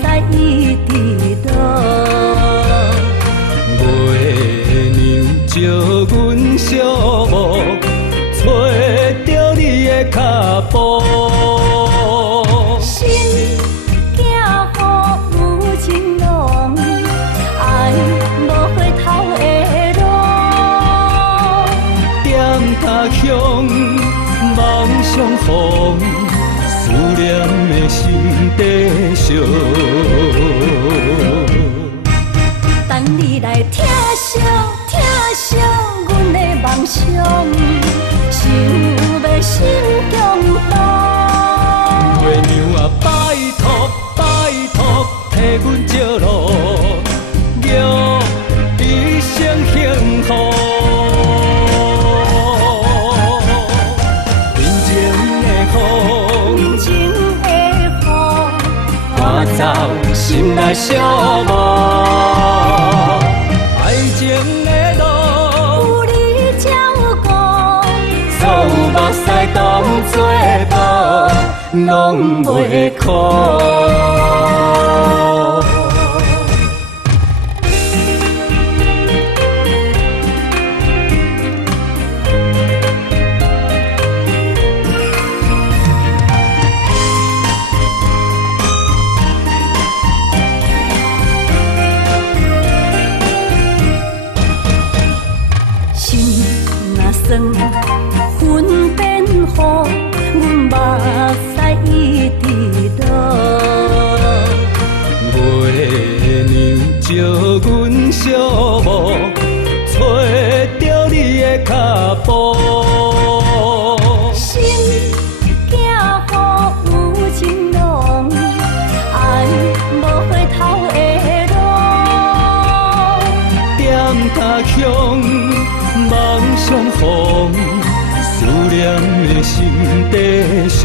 使一直落。月娘借阮小目，找着你的脚步。心行予有情浓，爱无回头的路。点他乡，梦相逢，思念的心底烧。等你来疼惜疼惜阮的梦想，想要心中动。月娘啊，拜托拜托，替阮照路，祝一生幸福。人情的风，人情的风，赶走心内小梦。爱情的路，有你才有我，所有目屎当作宝，拢袂苦。心若酸，云变雨，阮目屎一直落。月娘借阮小目，找着你的脚步。心行予有情浓，爱无回头的路。点他乡，梦相逢，思念的心底烧。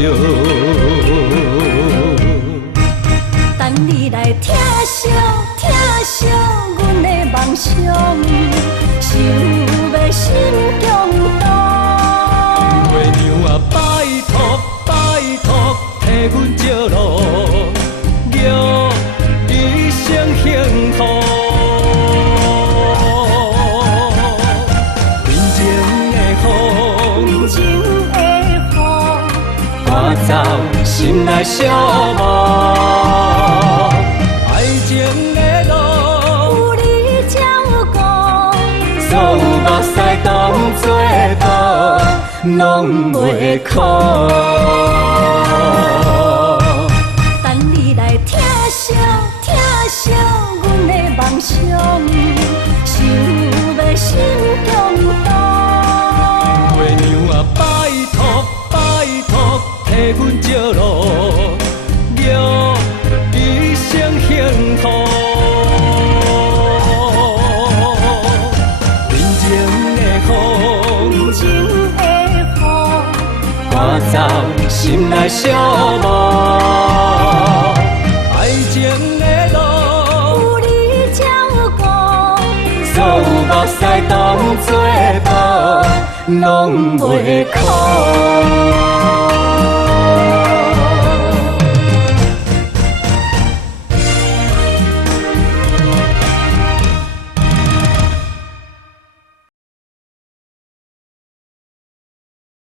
等你来疼惜疼惜阮的梦想，想要心中动。月娘啊，拜托拜托，替阮照路，祝一生幸福。人情的风，人情的风，赶走心内小梦。爱情的路，有你才有我，所有目屎当作宝，拢袂苦。等你来疼惜疼惜阮的梦想，想要心中动。月娘啊，拜托拜托，替阮照路，祝一生幸福。人情的风，人情的风，赶走心内小梦。爱情的路，有你才有我，所有目屎当作宝，拢袂苦。